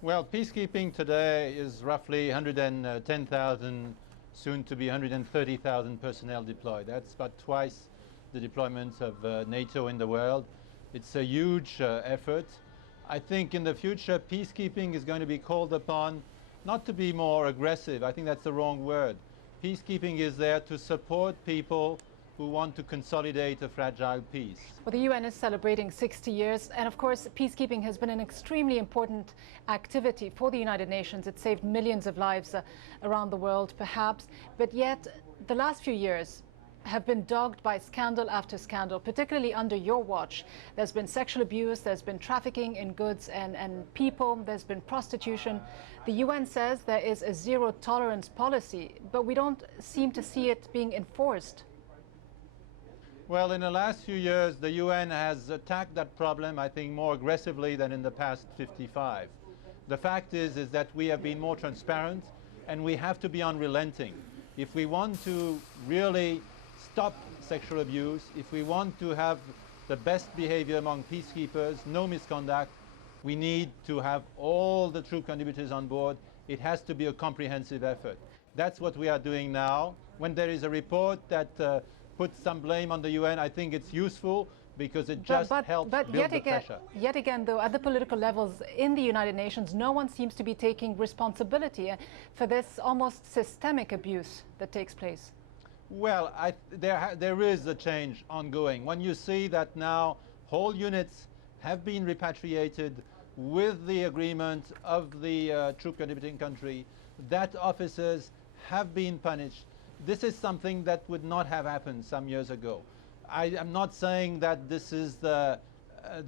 Well, peacekeeping today is roughly 110,000, soon to be 130,000 personnel deployed. That's about twice the deployments of NATO in the world. It's a huge effort. I think in the future, peacekeeping is going to be called upon not to be more aggressive. I think that's the wrong word. Peacekeeping is there to support people who want to consolidate a fragile peace. Well, the UN is celebrating 60 years, and of course, peacekeeping has been an extremely important activity for the United Nations. It saved millions of lives around the world, perhaps, but yet the last few years have been dogged by scandal after scandal, particularly under your watch. There's been sexual abuse, there's been trafficking in goods and people, there's been prostitution. The UN says there is a zero-tolerance policy, but we don't seem to see it being enforced. Well, in the last few years, the UN has attacked that problem, I think, more aggressively than in the past 55. The fact is that we have been more transparent, and we have to be unrelenting. If we want to really stop sexual abuse, if we want to have the best behavior among peacekeepers, no misconduct, we need to have all the troop contributors on board. It has to be a comprehensive effort. That's what we are doing now. When there is a report that puts some blame on the UN, I think it's useful because it just helps build the pressure. Yet again, though, at the political levels in the United Nations, no one seems to be taking responsibility for this almost systemic abuse that takes place. Well, there is a change ongoing. When you see that now whole units have been repatriated with the agreement of the troop contributing country, that officers have been punished. This is something that would not have happened some years ago. I am not saying that this is the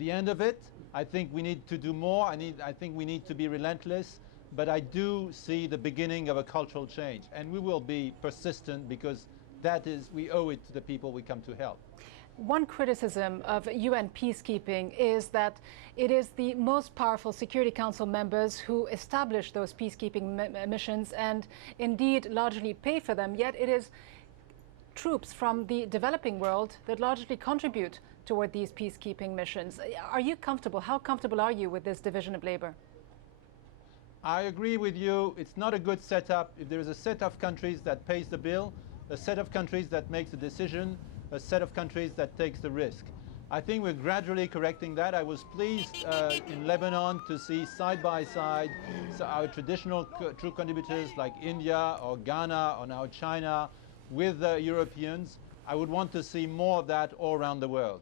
end of it. I think we need to do more. I think we need to be relentless. But I do see the beginning of a cultural change. And we will be persistent because that is, we owe it to the people we come to help. One criticism of UN peacekeeping is that it is the most powerful Security Council members who establish those peacekeeping missions and indeed largely pay for them, yet it is troops from the developing world that largely contribute toward these peacekeeping missions. Are you comfortable? How comfortable are you with this division of labor? I agree with you. It's not a good setup. If there is a set of countries that pays the bill, a set of countries that makes the decision, a set of countries that takes the risk. I think we're gradually correcting that. I was pleased in Lebanon to see side by side our traditional troop contributors like India or Ghana or now China with the Europeans. I would want to see more of that all around the world.